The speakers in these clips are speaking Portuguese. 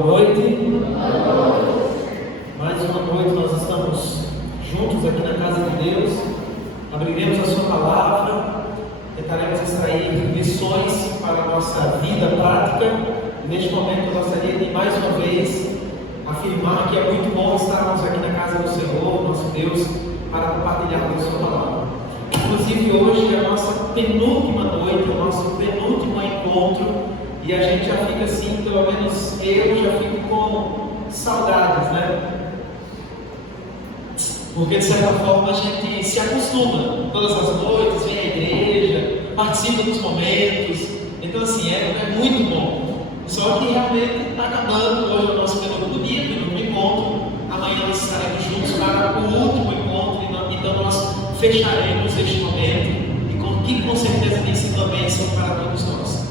Boa noite. Mais uma noite nós estamos juntos aqui na casa de Deus. Abriremos a sua palavra, tentaremos extrair lições para a nossa vida prática. Neste momento eu gostaria de mais uma vez afirmar que é muito bom estarmos aqui na casa do Senhor, nosso Deus, para compartilharmos a sua palavra. Inclusive hoje é a nossa penúltima noite, o nosso penúltimo encontro. E a gente já fica assim, pelo menos eu já fico com saudades, né? Porque de certa forma a gente se acostuma. Todas as noites, vem à igreja, participa dos momentos. Então assim, é muito bom. Só que realmente está acabando. Hoje é o nosso penúltimo dia, penúltimo encontro. Amanhã nós estaremos juntos para o último encontro. Então nós fecharemos este momento. E com certeza tem sido uma bênção para todos nós.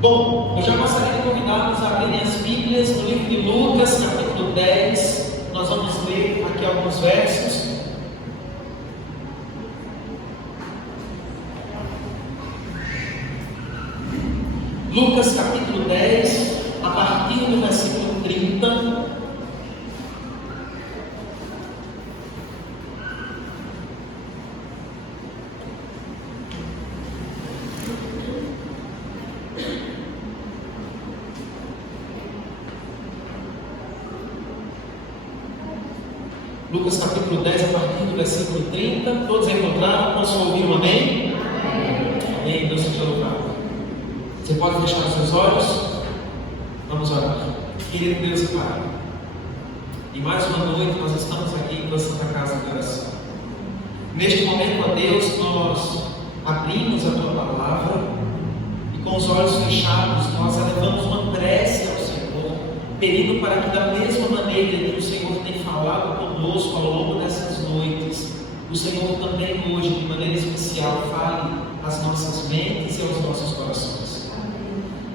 Bom, eu já gostaria de convidá-los a abrirem as Bíblias no livro de Lucas, capítulo 10. Nós vamos ler aqui alguns versos. Lucas, capítulo 10, a partir do versículo 30. Lucas capítulo 10, a partir do versículo 30. Todos encontraram? Posso ouvir um amém? Amém. Deus seja louvado. Você pode fechar os seus olhos? Vamos orar. Querido Deus e Pai, e mais uma noite nós estamos aqui na Santa Casa de Oração. Neste momento, ó Deus, nós abrimos a Tua Palavra e com os olhos fechados nós elevamos uma prece ao Senhor, pedindo para que da mesma maneira que o Senhor tem falado conosco ao longo dessas noites, o Senhor também hoje, de maneira especial, fale às nossas mentes e aos nossos corações.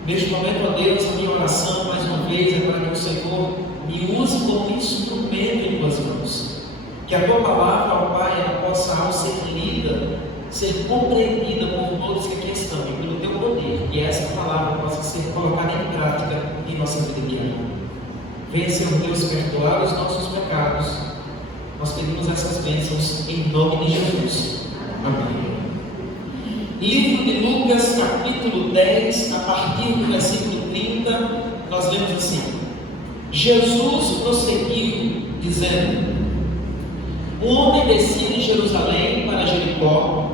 Neste momento, ó Deus, a minha oração, mais uma vez, é para que o Senhor me use como instrumento em Tuas mãos. Que a Tua Palavra, ó Pai, ela possa, ao ser lida, ser compreendida por todos que aqui estão e pelo Teu poder, e essa palavra possa ser colocada em prática em nossa vida diária. Venha, Senhor Deus, perdoar os nossos pecados. Nós pedimos essas bênçãos em nome de Jesus. Amém. Livro de Lucas, capítulo 10, a partir do versículo 30, nós lemos assim: Jesus prosseguiu, dizendo: um homem descia de Jerusalém para Jericó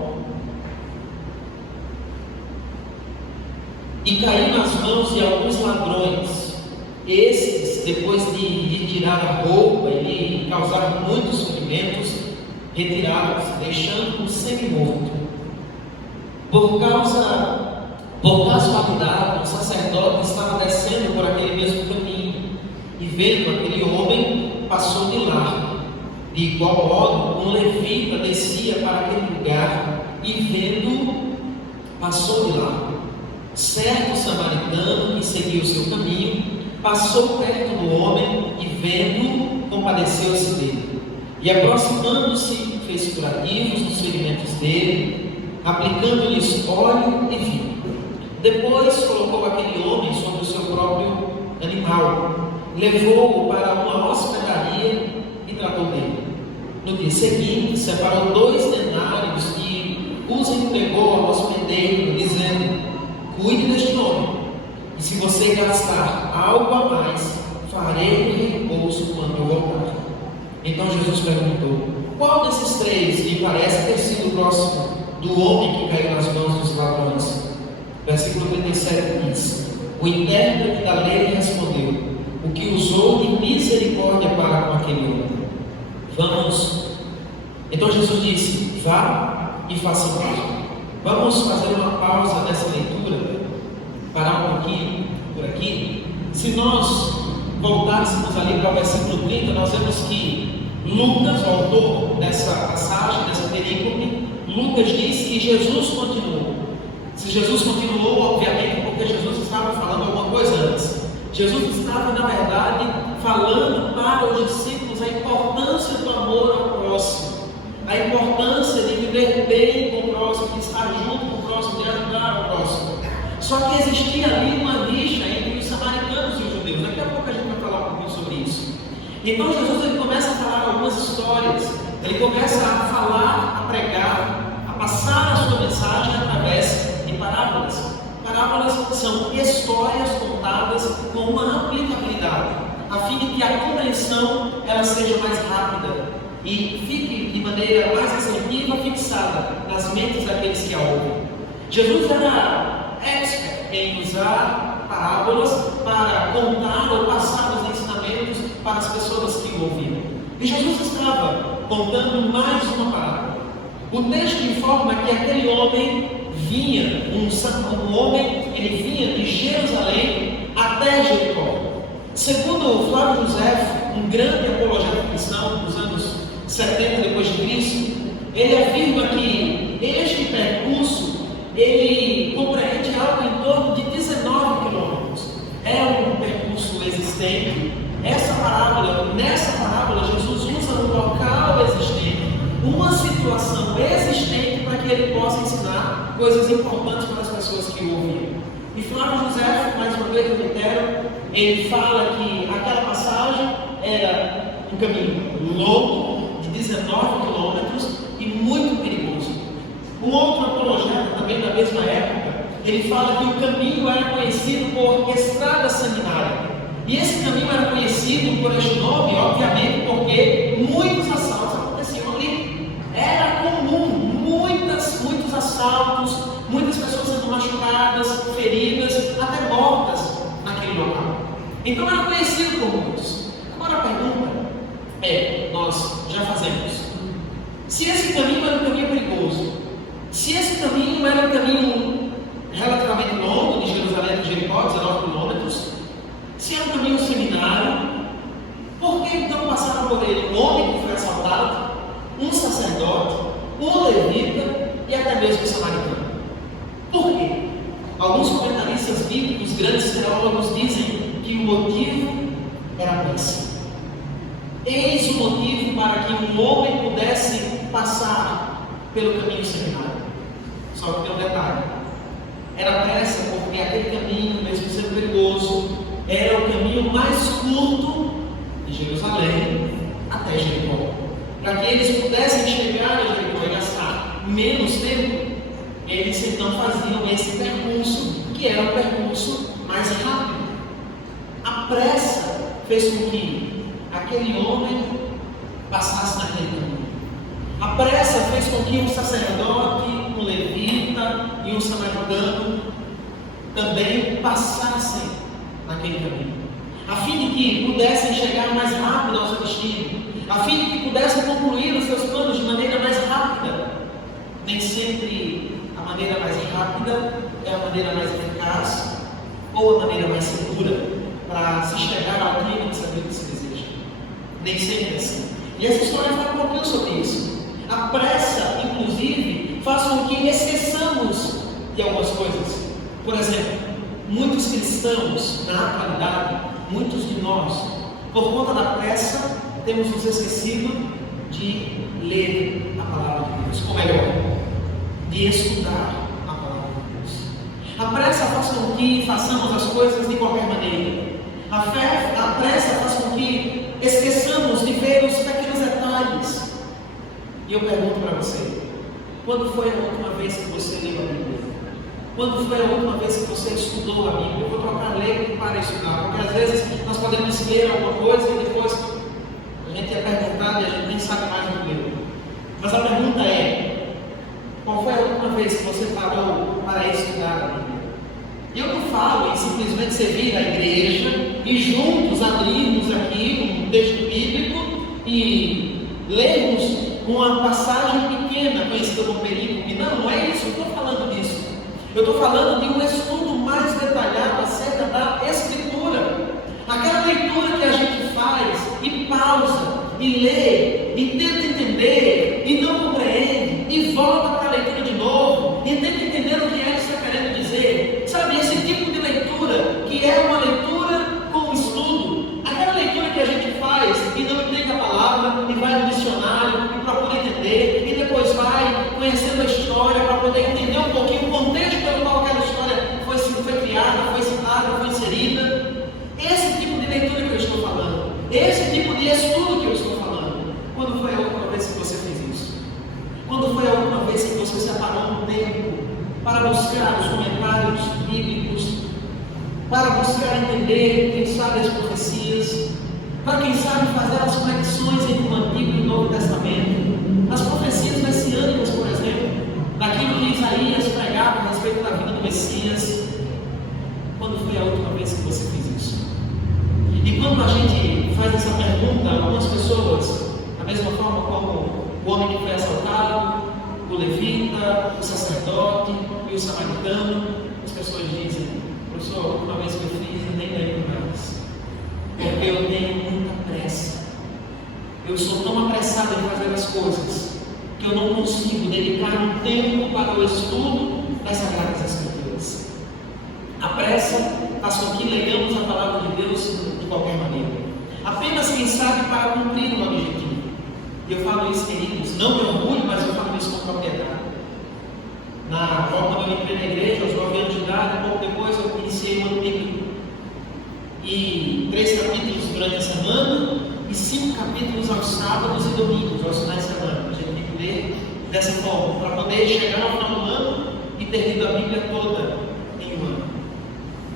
e caiu nas mãos de alguns ladrões. Esses, depois de lhe tirar a roupa e lhe causar muitos sofrimentos, retiraram-se, deixando-o semi-morto. Por casualidade, o sacerdote estava descendo por aquele mesmo caminho e, vendo aquele homem, passou de largo. De igual modo, um levita descia para aquele lugar e, vendo, passou de largo. Certo samaritano que seguia o seu caminho passou perto do homem e, vendo, compadeceu-se dele. E, aproximando-se, fez curativos nos ferimentos dele, aplicando-lhes óleo e vinho. Depois colocou aquele homem sobre o seu próprio animal, levou-o para uma hospedaria e tratou dele. No dia seguinte, separou 2 denários e os entregou ao hospedeiro, dizendo: cuide deste homem, e se você gastar algo a mais, farei repouso quando eu voltar. Então Jesus perguntou: qual desses 3 lhe parece ter sido próximo do homem que caiu nas mãos dos ladrões? Versículo 37 diz: o intérprete da lei respondeu: o que usou de misericórdia para com aquele homem. Vamos. Então Jesus disse: vá e faça o mesmo. Vamos fazer uma pausa nessa leitura, parar um pouquinho por aqui. Se nós voltássemos ali para o versículo 30, nós vemos que Lucas, o autor dessa passagem, dessa perícope, Lucas diz que Jesus continuou. Se Jesus continuou, obviamente, porque Jesus estava falando alguma coisa antes. Jesus estava, na verdade, falando para os discípulos a importância do amor ao próximo, a importância de viver bem com o próximo, de estar junto com o próximo, de ajudar o próximo. Só que existia ali uma rixa entre os samaritanos e os judeus. Daqui a pouco a gente vai sobre isso. Então Jesus ele começa a falar algumas histórias, ele começa a falar, a pregar, a passar a sua mensagem através de parábolas. Parábolas são histórias contadas com uma aplicabilidade, a fim de que a compreensão ela seja mais rápida e fique de maneira mais assertiva, fixada nas mentes daqueles que a ouvem. Jesus era expert em usar parábolas para contar ou passar os ensinamentos para as pessoas que o ouviam. E Jesus estava contando mais uma parábola. O texto informa que aquele homem vinha, ele vinha de Jerusalém até Jericó. Segundo Flávio José, um grande apologeta cristão dos anos 70 depois de Cristo, ele afirma que este percurso ele compreende algo em torno de 19 quilômetros. É um percurso existente. Nessa parábola, Jesus usa um local existente, uma situação existente para que ele possa ensinar coisas importantes para as pessoas que o ouviram. E Flávio José, mais uma vez eu reitero, ele fala que aquela passagem era um caminho longo, de 19 quilômetros e muito perigoso. Um outro apologeta, também da mesma época, ele fala que o caminho era conhecido por estrada sanguinária. E esse caminho era conhecido por este nome, obviamente, porque muitos assaltos aconteciam ali. Era comum, muitos assaltos, muitas pessoas sendo machucadas, feridas, até mortas naquele local. Então era conhecido por muitos. Agora a pergunta é, nós já fazemos. Se esse caminho era um caminho perigoso, se esse caminho era um caminho relativamente longo, de Jerusalém a Jericó, 19 quilômetros, se é um caminho seminário, por que então passaram por ele um homem que foi assaltado, um sacerdote, um levita e até mesmo um samaritano? Por quê? Alguns comentaristas bíblicos, grandes teólogos, dizem que o motivo era a pressa. Eis o motivo para que um homem pudesse passar pelo caminho seminário. Só que tem um detalhe: era pressa porque aquele caminho, mesmo sendo perigoso, era o caminho mais curto de Jerusalém até Jericó. Para que eles pudessem chegar a Jericó e gastar menos tempo, eles então faziam esse percurso, que era o percurso mais rápido. A pressa fez com que aquele homem passasse naquele caminho. A pressa fez com que um sacerdote, um levita e um samaritano também passassem naquele caminho, a fim de que pudessem chegar mais rápido ao seu destino, a fim de que pudessem concluir os seus planos de maneira mais rápida. Nem sempre a maneira mais rápida é a maneira mais eficaz ou a maneira mais segura para se chegar ao clímax que se deseja. Nem sempre é assim. E essa história fala um pouquinho sobre isso. A pressa, inclusive, faz com que esqueçamos de algumas coisas. Por exemplo, muitos cristãos, na atualidade, muitos de nós, por conta da pressa, temos nos esquecido de ler a palavra de Deus, ou melhor, de estudar a palavra de Deus. A pressa faz com que façamos as coisas de qualquer maneira. A pressa faz com que esqueçamos de ver os pequenos detalhes. E eu pergunto para você: quando foi a última vez que você leu a Bíblia? Quando foi a última vez que você estudou a Bíblia? Eu vou trocar ler para estudar, porque às vezes nós podemos ler alguma coisa e depois a gente é perguntado e a gente nem sabe mais do que leu. Mas a pergunta é: qual foi a última vez que você parou para estudar a Bíblia? Eu não falo em simplesmente servir a igreja e juntos abrirmos aqui um texto bíblico e lermos uma passagem pequena conhecida como perícope. Não é isso, eu estou falando disso. Eu estou falando de um estudo mais detalhado acerca da Escritura. Aquela leitura que a gente faz e pausa, e lê, e tenta entender, e não compreende, e volta para a leitura de novo, e tenta entender o que ela está querendo dizer. Sabe, esse tipo de leitura, que é uma leitura com estudo, aquela leitura que a gente faz e não entende a palavra, e vai no dicionário, e procura entender, e depois vai conhecendo a história para poder entender um pouquinho o contexto pelo qual aquela história foi criada, foi citada, foi inserida. Esse tipo de leitura que eu estou falando, vez que você separou um tempo para buscar os comentários bíblicos, para buscar entender, quem sabe, as profecias, para quem sabe fazer as conexões entre o Antigo e o Novo Testamento, as profecias messiânicas, por exemplo, daquilo que Isaías pregava a respeito da vida do Messias. Quando foi a última vez que você fez isso? E quando a gente faz essa pergunta, algumas pessoas, da mesma forma como o homem que foi assaltado, o levita, o sacerdote e o samaritano, as pessoas dizem: professor, a última vez que eu fiz, eu nem lembro mais, porque eu tenho muita pressa, eu sou tão apressado em fazer as coisas, que eu não consigo dedicar um tempo para o estudo das Sagradas Escrituras. A pressa faz com que leiamos a palavra de Deus de qualquer maneira, apenas, quem sabe, para cumprir um objetivo. E eu falo isso, queridos, não de orgulho, mas eu falo isso com propriedade. Quando eu entrei na igreja, aos 9 anos de idade, pouco depois eu iniciei o ano bíblico. E 3 capítulos durante a semana e 5 capítulos aos sábados e domingos, aos finais de semana. A gente tem que ler dessa forma, para poder chegar ao final do ano e ter lido a Bíblia toda em um ano.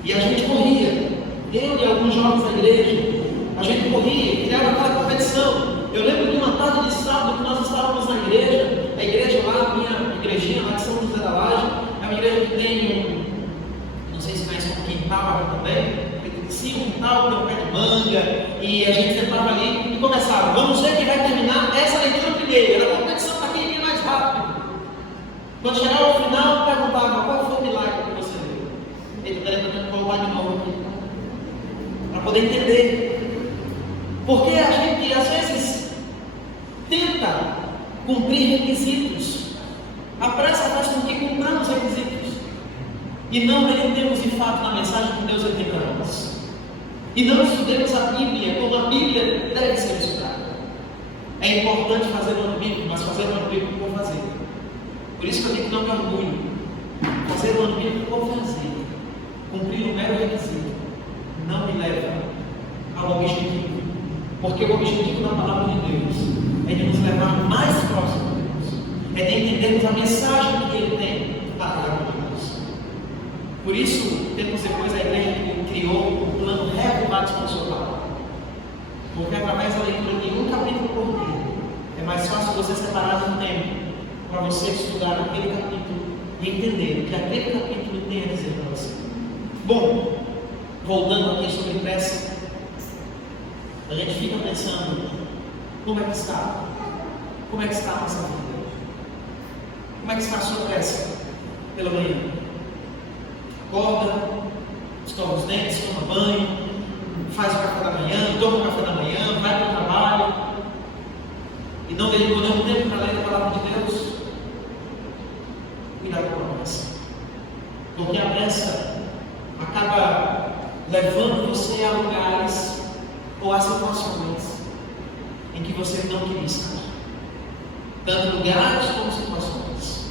E a gente corria, eu e alguns jovens da igreja, a gente corria, criava aquela competição. Eu lembro de uma tarde de sábado que nós estávamos na igreja, a igreja lá, a minha igrejinha lá de São José da Laje, é uma igreja que tem não sei se conhece um quintal também, sim, um quintal, tem um pé de manga, e a gente sentava ali e começava: vamos ver quem vai terminar essa leitura primeiro. Era a competição para quem ia mais rápido. Quando chegava ao final, perguntava: qual foi o milagre que você leu? Ele está tentando voltar de novo aqui, para poder entender. Porque a gente às vezes tenta cumprir requisitos, a pressa faz com que cumpramos requisitos e não meditemos de fato na mensagem que Deus tem para nós, e não estudemos a Bíblia como a Bíblia deve ser estudada. É importante fazer o ano bíblico, mas fazer o ano bíblico por fazer. Por isso que eu digo que não me orgulho. Fazer o ano bíblico por fazer, cumprir um mero requisito, não me leva ao objetivo. Porque o objetivo da palavra de Deus é de nos levar mais próximo de Deus, é de entendermos a mensagem que Ele tem para dar para nós. Por isso, tempos depois, a igreja criou um plano Renovados Consolar. Porque através da leitura de um capítulo por dia, é mais fácil você separar um tempo para você estudar aquele capítulo e entender o que aquele capítulo tem a dizer para você. Bom, voltando aqui sobre pressa, a gente fica pensando: como é que está? Como é que está a nossa vida? Como é que está a sua pressa pela manhã? Acorda, escova os dentes, toma banho, faz o café da manhã, toma o café da manhã, vai para o trabalho e não dedicou nenhum tempo para ler a palavra de Deus. Cuidado com a pressa, porque a pressa acaba levando você a lugares ou há situações em que você não queria estar, tanto lugares como situações.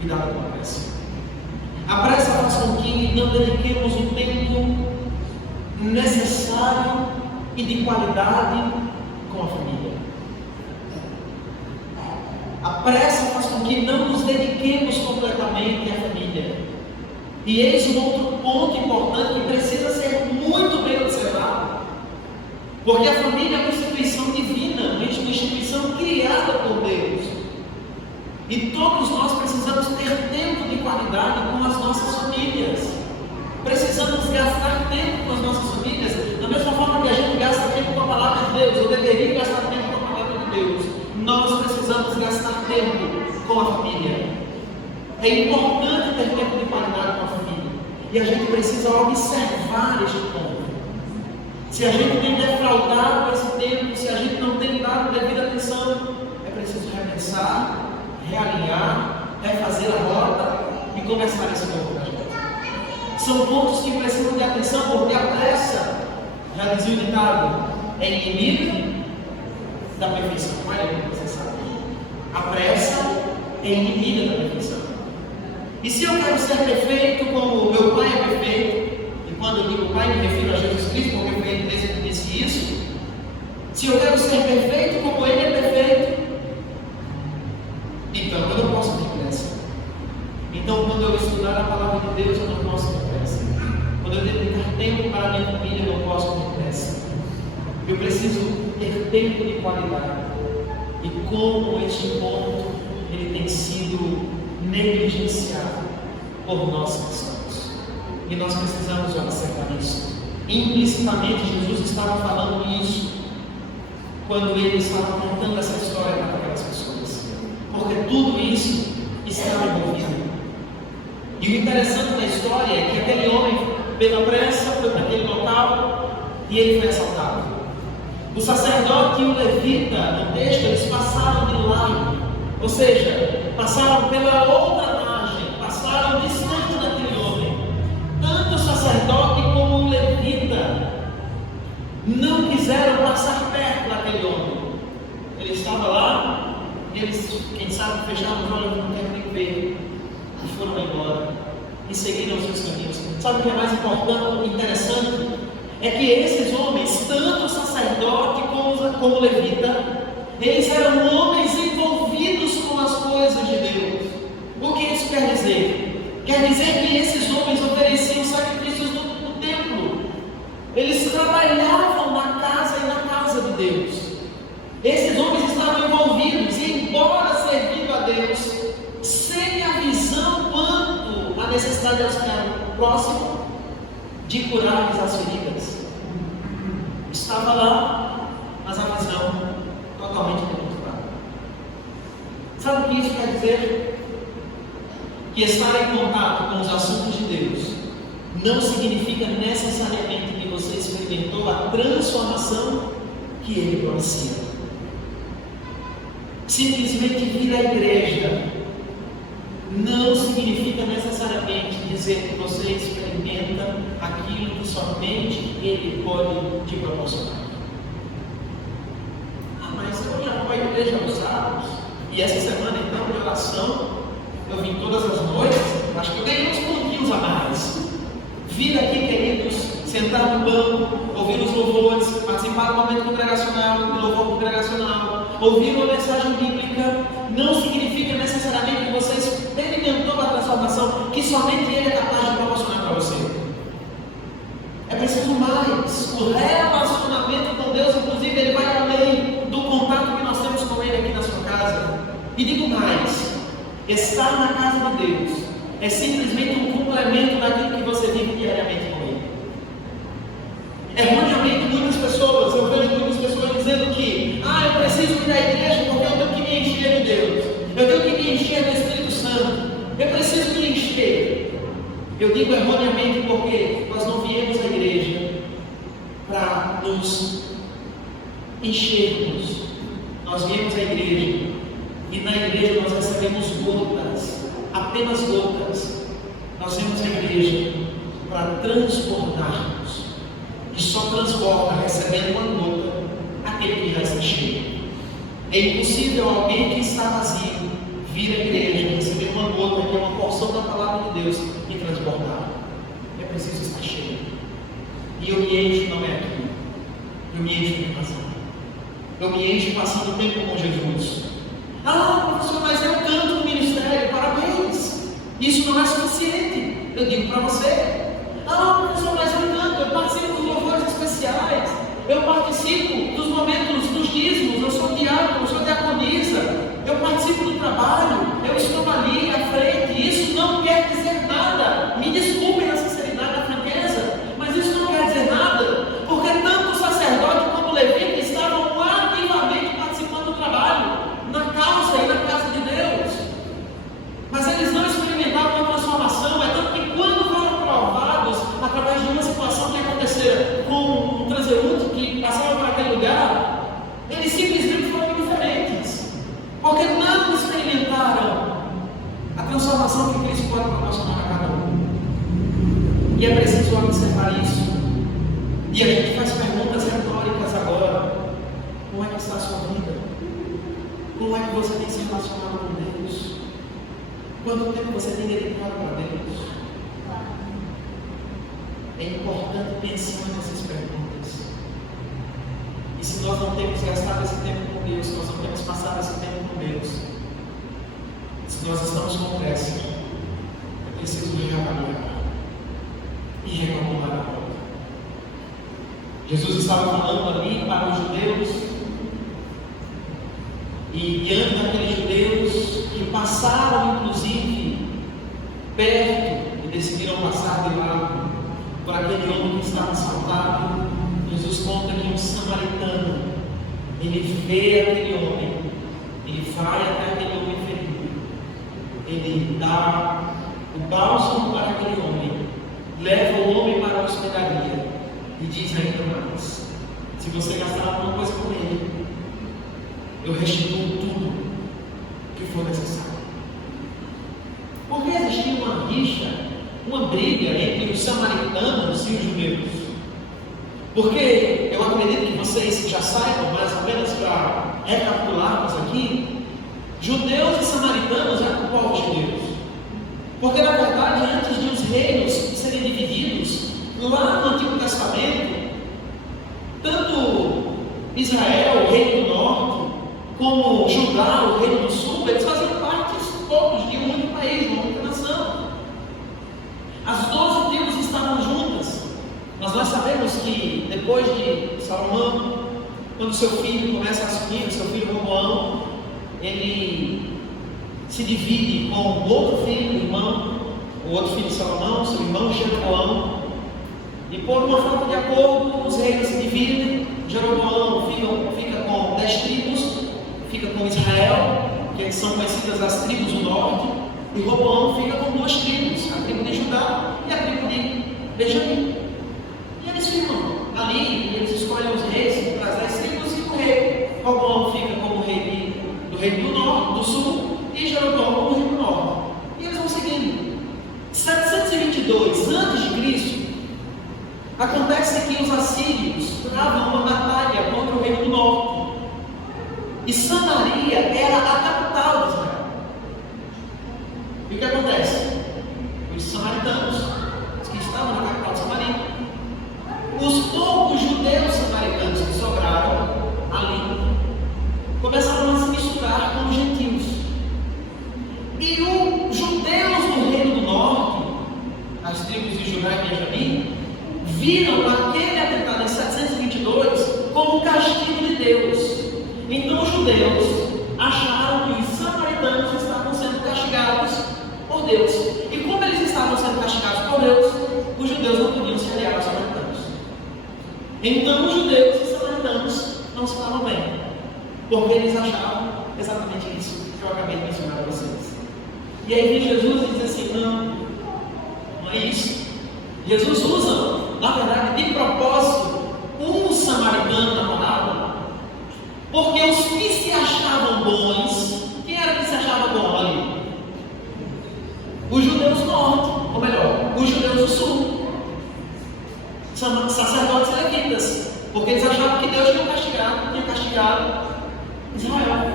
Cuidado com a pressa. A pressa faz com que não dediquemos o tempo necessário e de qualidade com a família. A pressa faz com que não nos dediquemos completamente à família. E eis um outro ponto importante que precisa ser muito bem observado. Porque a família é uma instituição divina, uma instituição criada por Deus. E todos nós precisamos ter tempo de qualidade com as nossas famílias. Precisamos gastar tempo com as nossas famílias, da mesma forma que a gente gasta tempo com a palavra de Deus, ou deveria gastar tempo com a palavra de Deus. Nós precisamos gastar tempo com a família. É importante ter tempo de qualidade com a família. E a gente precisa observar este ponto. Se a gente tem defraudado esse tempo, se a gente não tem dado devida atenção, é preciso repensar, realinhar, refazer a rota e começar esse novo projeto. São pontos que precisam de atenção, porque a pressa, já dizia o ditado, é inimiga da perfeição. Olha como você sabe. A pressa é inimiga da perfeição. E se eu quero ser perfeito como meu Pai é perfeito, e quando eu digo Pai, me refiro a Jesus Cristo, porque foi Ele que disse isso. Se eu quero ser perfeito como Ele é perfeito, Então eu não posso ter pressa. Então, quando eu estudar a palavra de Deus, eu não posso ter pressa. Quando eu dedicar tempo para a minha família, eu não posso ter pressa. Eu preciso ter tempo de qualidade. E como este ponto ele tem sido negligenciado por nós cristãos. E nós precisamos observar isso. Implicitamente, Jesus estava falando isso quando ele estava contando essa história para aquelas pessoas. Porque tudo isso estava envolvido. E o interessante da história é que aquele homem, pela pressa, foi para aquele local e ele foi assaltado. O sacerdote e o levita, no texto, eles passaram de largo, ou seja, passaram pela outra margem, passaram distante daquele homem. Tanto o sacerdote como o levita não quiseram passar perto daquele homem. Ele estava lá, e eles, quem sabe, fecharam os olhos, não querem nem ver. E foram embora e seguiram os seus caminhos. Sabe o que é mais importante e interessante? É que esses homens, tanto o sacerdote como o levita, eles eram homens envolvidos com as coisas de Deus. O que isso quer dizer? Quer dizer que esses homens ofereciam sacrifícios no templo. Eles trabalhavam na casa e na casa de Deus. Esses homens estavam envolvidos e, embora servindo a Deus, sem a visão quanto a necessidade deles ficar próximo de curar-lhes as feridas. Estava lá, mas a visão totalmente deturpada. Sabe o que isso quer dizer? Que estar em contato com os assuntos de Deus não significa necessariamente que você experimentou a transformação que Ele propicia. Simplesmente vir à igreja não significa necessariamente dizer que você experimenta aquilo que somente Ele pode te proporcionar. Mas eu já vou à igreja aos sábados, e essa semana então de oração, eu vim todas as noites, acho que eu ganhei uns pontinhos a mais. Vir aqui, queridos, sentar no banco, ouvir os louvores, participar do momento congregacional, do louvor congregacional, ouvir uma mensagem bíblica, não significa necessariamente que você experimentou a transformação que somente Ele é capaz de proporcionar para você. É preciso mais. O relacionamento com Deus, inclusive, ele vai além do contato que nós temos com Ele aqui na sua casa. E digo mais, estar na casa de Deus é simplesmente um complemento daquilo que você vive diariamente com Ele. Erroneamente, muitas pessoas, eu vejo muitas pessoas dizendo que eu preciso ir à igreja porque eu tenho que me encher de Deus, eu tenho que me encher do Espírito Santo, eu preciso me encher. Eu digo erroneamente porque nós não viemos à igreja para nos enchermos, nós viemos à igreja e na igreja nós recebemos gotas, apenas gotas. Nós viemos à igreja para transbordarmos. E só transborda recebendo uma gota aquele que já está cheio. É impossível alguém que está vazio vir à igreja, receber uma gota, que é uma porção da palavra de Deus, e transbordar. É preciso estar cheio. E eu me encho não é aqui. Eu me encho de razão. Eu me encho passando tempo com Jesus. Professor, mas eu canto no ministério, parabéns. Isso não é suficiente. Eu digo para você. Professor, mas eu canto, eu participo dos louvores especiais, eu participo dos momentos dos dízimos, eu sou diácono, eu sou diaconisa, eu participo do trabalho, eu estou ali à frente. Isso não quer dizer nada. Me desculpem a sinceridade, a franqueza, mas isso não quer dizer nada, porque tanto o sacerdote como o levita estavam ativamente participando do trabalho, na causa e na casa de Deus, mas eles não experimentaram uma transformação. É tanto que quando foram provados através de uma situação que aconteceu com um transeunte que passava por aquele lugar, eles simplesmente foram indiferentes, porque não experimentaram a transformação que Cristo pode proporcionar a cada um. E é preciso observar isso. E a gente faz perguntas retóricas agora. Como é que está a sua vida? Como é que você tem se relacionado com Deus? Quanto tempo você tem dedicado para Deus? É importante pensar nessas perguntas. E se nós não temos gastado esse tempo com Deus, nós não temos passado esse tempo com Deus, se nós estamos com pressa, é preciso reavaliar e recalcular a rota. Jesus estava falando ali para os judeus, e diante daqueles judeus que passaram, inclusive, perto e decidiram passar de lado por aquele homem que estava assaltado, Jesus conta que um samaritano, ele vê aquele homem, ele vai até aquele homem ferido, ele dá o bálsamo para aquele homem, leva o homem para a hospedaria e diz ainda mais: se você gastar alguma coisa com ele, eu restituo tudo que for necessário. Porque existia uma rixa, uma briga entre os samaritanos e os judeus. Porque eu acredito que vocês já saibam, mais ou menos para recapitularmos aqui, judeus e samaritanos eram povos de Deus. Porque na verdade, antes de os reinos serem divididos, lá no Antigo Testamento, tanto Israel, o reino do norte, como Judá, o reino do sul, eles faziam parte todos de um único país, de uma única nação. As 12 tribos estavam juntas. Mas nós sabemos que depois de Salomão, quando seu filho começa a assumir, seu filho Roboão, ele se divide com o outro filho, o irmão, o outro filho de Salomão, seu irmão Jeroboão, e por uma falta de acordo, os reis se dividem. Jeroboão fica com 10 tribos, fica com Israel, que são conhecidas as tribos do norte, e Roboão fica com 2 tribos, a tribo de Judá e a tribo de Benjamim. E eles ficam ali, e eles escolhem os reis para as 10 tribos e o rei. Roboão fica como rei do reino do norte, do sul, e Jeroboão como rei do norte. E eles vão seguindo. 722 a.C., acontece que os assírios travam uma batalha contra o reino do norte. E Samaria era a capital de Israel. E o que acontece? Os samaritanos, os que estavam na capital de Samaria, os poucos judeus samaritanos que sobraram ali, começaram a se misturar com os gentios. E os judeus do reino do norte, as tribos de Judá e Benjamim, viram aquele atentado em 722 como um castigo de Deus. Então os judeus acharam que os samaritanos estavam sendo castigados por Deus. E como eles estavam sendo castigados por Deus, os judeus não podiam se aliar aos samaritanos. Então os judeus e samaritanos não se davam bem, porque eles achavam exatamente isso que eu acabei de mencionar para vocês. E aí vem Jesus e diz assim: não é isso. Jesus usa, na verdade, de propósito, um samaritano na palavra, porque os que se achavam bons, quem era que se achava bom ali? Os judeus do norte, ou melhor, os judeus do sul, sacerdotes e levitas, porque eles achavam que Deus tinha castigado Israel.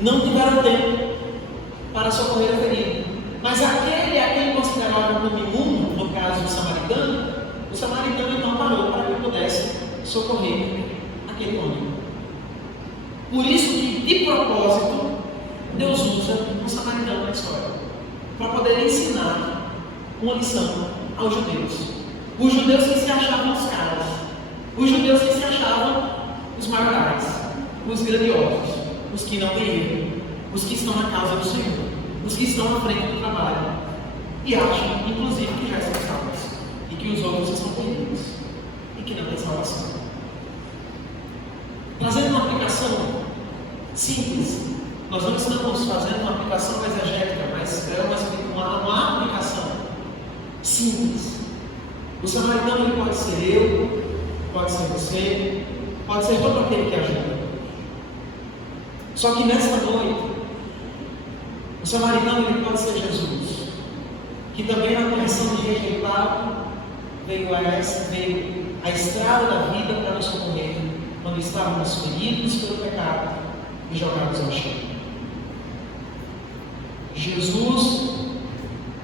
Não tiveram tempo para socorrer o ferido. Mas aquele considerado como imundo, no caso o samaritano então parou para que pudesse socorrer aquele homem. Por isso que, de propósito, Deus usa um samaritano na história, para poder ensinar uma lição aos judeus. Os judeus que se achavam os caras, os judeus que se achavam os maiorais, os grandiosos, os que não têm erro, os que estão na causa do Senhor, os que estão na frente do trabalho, e acham, inclusive, que já são salvos, e que os outros estão perdidos, e que não têm salvação. Trazendo uma aplicação simples, nós não estamos fazendo uma aplicação exegética, mas é uma aplicação simples. O samaritano ele pode ser eu, pode ser você, pode ser todo aquele que ajuda. Só que nessa noite, o samaritano ele pode ser Jesus, que também na condição de rejeitado veio a estrada da vida para nos socorrer quando estávamos feridos pelo pecado e jogados ao chão. Jesus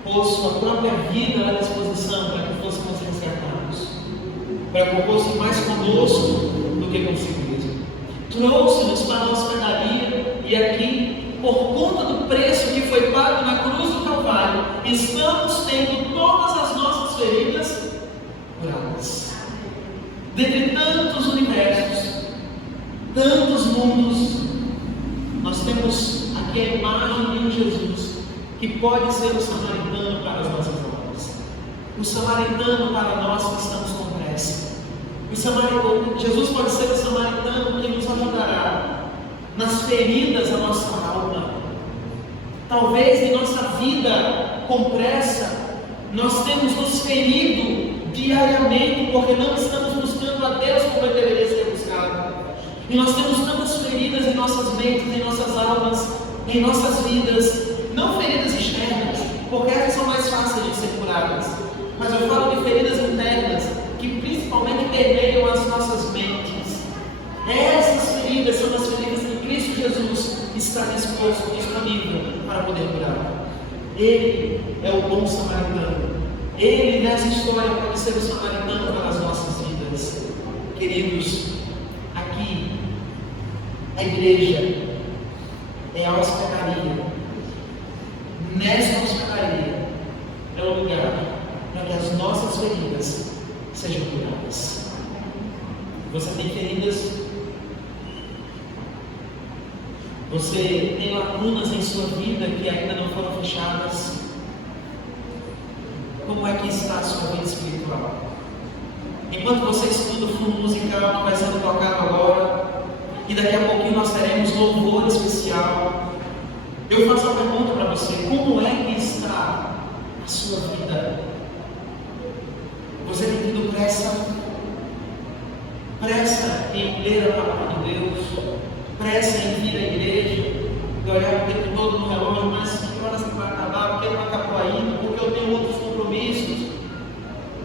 pôs sua própria vida à disposição para que fôssemos resgatados. Preocupou-se mais conosco do que consigo mesmo. Trouxe-nos para a hospedaria e aqui, por conta do preço que estamos tendo todas as nossas feridas curadas. Dentre tantos universos, tantos mundos, nós temos aqui a imagem de um Jesus que pode ser o samaritano para as nossas almas, o samaritano para nós que estamos com pressa. Jesus pode ser o samaritano que nos ajudará nas feridas da nossa alma. Talvez em nossa vida com pressa, nós temos nos ferido diariamente, porque não estamos buscando a Deus como Ele deveria ser buscado. E nós temos tantas feridas em nossas mentes, em nossas almas, em nossas vidas, não feridas externas, porque essas são mais fáceis de ser curadas, mas eu falo de feridas internas, que principalmente permeiam as nossas mentes. Essas feridas são as feridas que Cristo Jesus está disponível para poder curar. Ele é o bom samaritano. Ele, nessa história, pode ser o samaritano para as nossas vidas. Queridos, aqui, a igreja é a hospedaria. Nessa hospedaria é o lugar para que as nossas feridas sejam curadas. Você tem feridas? Você tem lacunas em sua vida que ainda não foram fechadas? Como é que está a sua vida espiritual? Enquanto você estuda o fundo musical que vai sendo tocado agora, e daqui a pouquinho nós teremos louvor especial, eu faço uma pergunta para você: como é que está a sua vida? Você tem tido pressa em ler a palavra de Deus, pressa em vir à igreja, de olhar o tempo todo no relógio, mas que horas que vai acabar, porque não acabou ainda, porque eu tenho outros compromissos?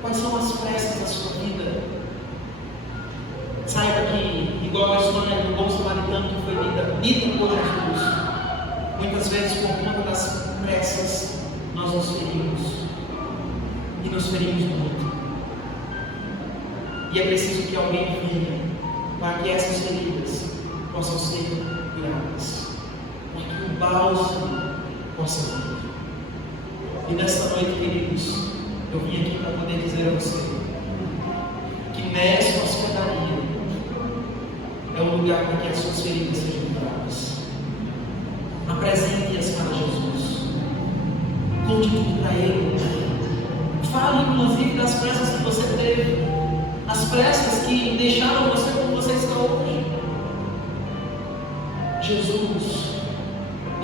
Quais são as pressas da sua vida? Saiba que, igual a história do bom samaritano que foi dita por Jesus, muitas vezes por conta das pressas nós nos ferimos, e nos ferimos muito. E é preciso que alguém venha para que essas feridas possam ser curadas, para que o bálsamo possa vir. E nesta noite, queridos, eu vim aqui para poder dizer a você que nessa hospedaria é o lugar para que as suas feridas sejam curadas. Apresente-as para Jesus, conte tudo para Ele. Fale inclusive das pressas que você teve, as pressas que deixaram você como você está hoje. Jesus,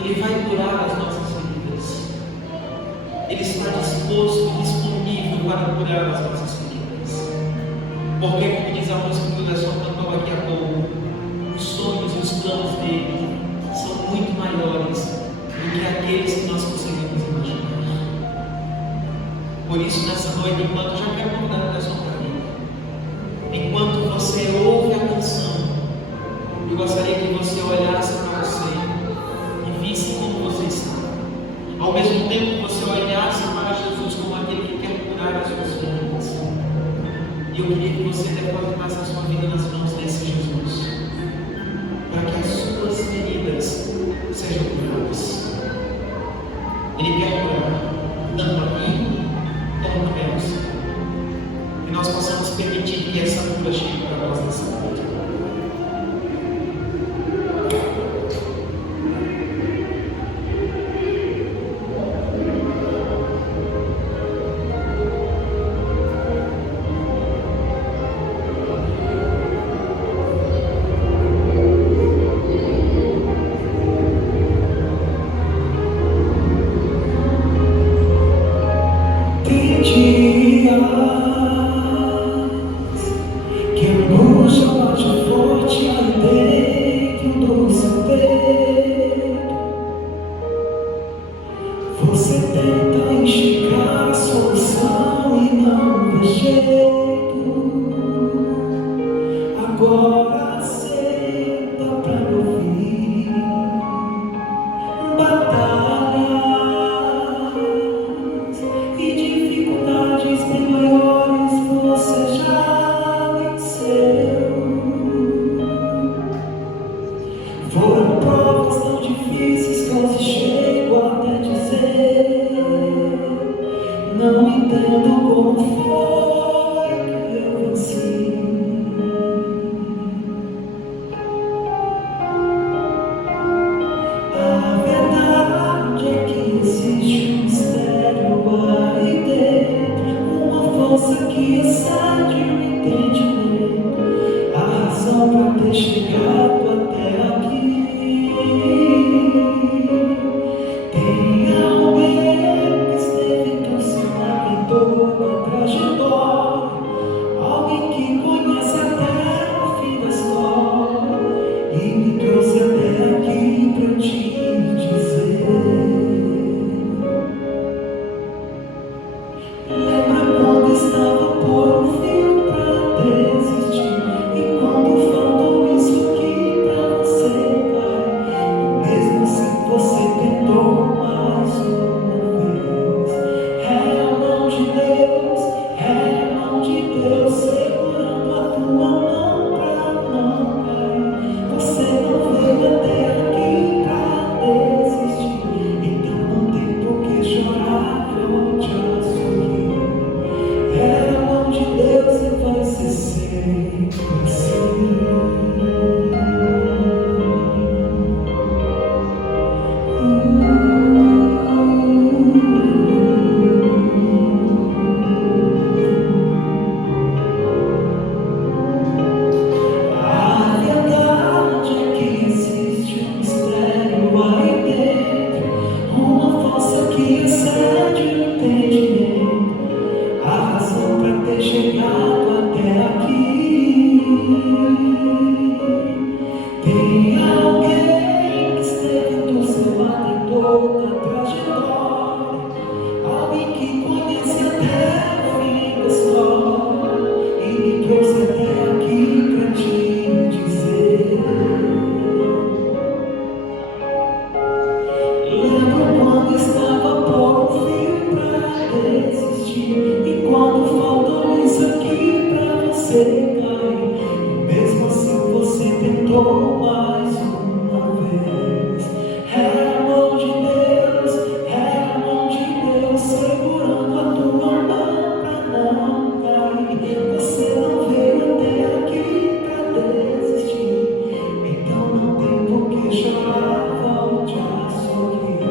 Ele vai curar as nossas feridas. Ele está disposto e disponível para curar as nossas feridas. Porque, como diz a música que o Anderson cantou aqui há pouco, os sonhos e os planos dele são muito maiores do que aqueles que nós conseguimos imaginar. Por isso, nessa noite, enquanto eu já quero convidar o Anderson para mim, enquanto você ouve a canção, eu gostaria que você olhasse para você e visse como você está. Ao mesmo tempo que você olhasse para Jesus como aquele que quer curar as suas feridas. E eu queria que você depositasse a sua vida nas mãos desse Jesus, para que as suas feridas sejam curadas. Ele quer curar, tanto a mim como também a você. Que nós possamos permitir que essa cura chegue para nós nessa noite. Foram provas tão difíceis, quase chego até dizer chegado até aqui. Tem alguém que esteve do seu lado em toda a trajetória, alguém que conhece até o fim da história e me trouxe até aqui pra te dizer. Lembro quando estava por fim pra desistir, e quando faltou isso aqui pra você cair, mesmo assim você tentou mais uma vez. Era a mão de Deus segurando a tua mão pra não cair. Você não veio até aqui pra desistir, então não tem por que chorar, volte a sorrir.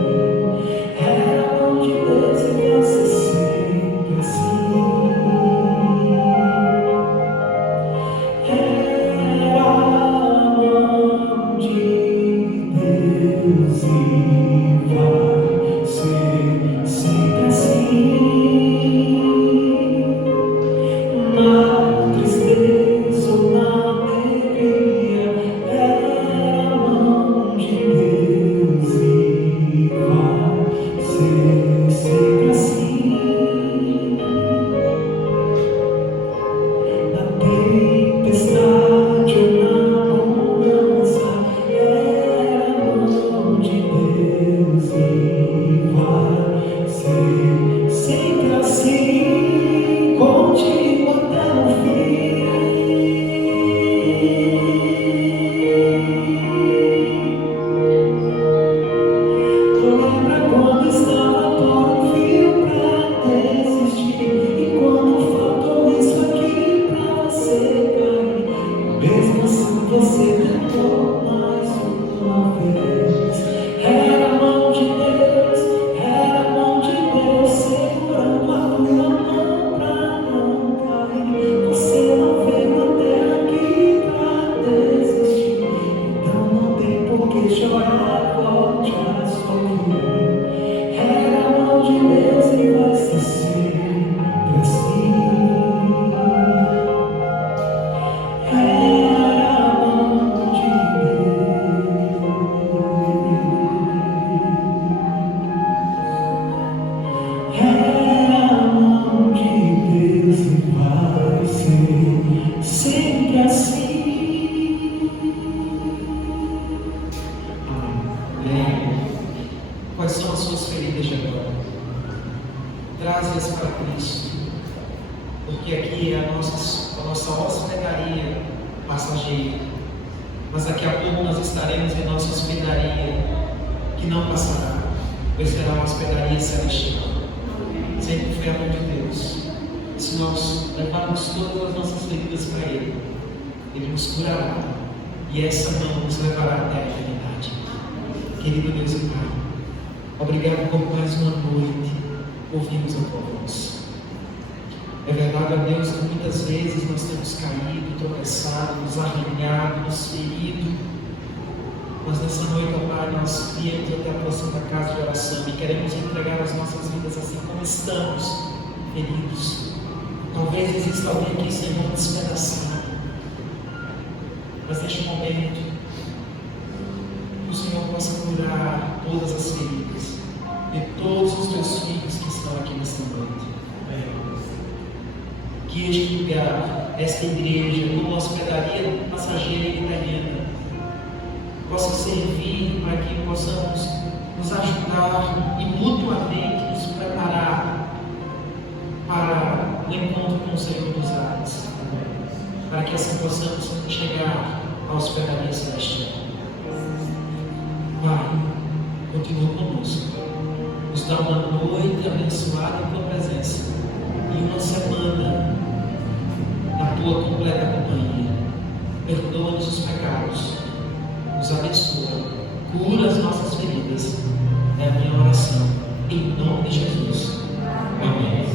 Era a mão de Deus e você sempre assim. Era a mão de Deus e vai ser sempre assim. Na tristeza ou na alegria, era a mão de Deus e vai ser sempre assim. Na tempestade ou na bonança, era a mão de Deus e vai ser sempre assim, contigo até o fim. Lembra quando estava por um fio pra desistir, e quando faltou isso aqui pra você cair, mesmo assim você tentou mais uma vez. Era a mão de Deus segurando a tua mão pra não cair. Você não veio até aqui pra desistir, então não tem por que chorar, volte a sorrir. Era a mão de Deus e vai ser sempre assim. Era a mão de Deus. Era a mão de Deus e vai ser sempre assim. Amém. Quais são as suas feridas de agora? Traze-as para Cristo, porque aqui é a nossa hospedaria passageira, mas daqui a pouco nós estaremos em nossa hospedaria, que não passará, pois será uma hospedaria celestial. Sempre foi a mão de Deus. Se nós levarmos todas as nossas feridas para Ele, Ele nos curará, e essa mão nos levará até a eternidade. Querido Deus e Pai, obrigado por mais uma noite ouvirmos a Tua voz. É verdade, ó Deus, que muitas vezes nós temos caído, tropeçado, nos arranhado, nos ferido, mas nessa noite, ó Pai, nós viemos até a Tua Santa Casa de oração e queremos entregar as nossas vidas assim como estamos, feridos. Talvez exista alguém aqui, Senhor, despedaçado, mas neste momento, que o Senhor possa curar todas as feridas de todos os Teus filhos que estão aqui nesta noite. Que este lugar, esta igreja, como hospedaria passageira e terrena, possa servir para que possamos nos ajudar e mutuamente nos preparar para o encontro com o Senhor dos Ares, para que assim possamos chegar à hospedaria celestial. Pai, continua conosco, nos dá uma noite abençoada em Tua presença e uma semana na Tua completa companhia. Perdoa-nos os pecados, nos abençoa, cura as nossas feridas. É a minha oração, em nome de Jesus. Amém.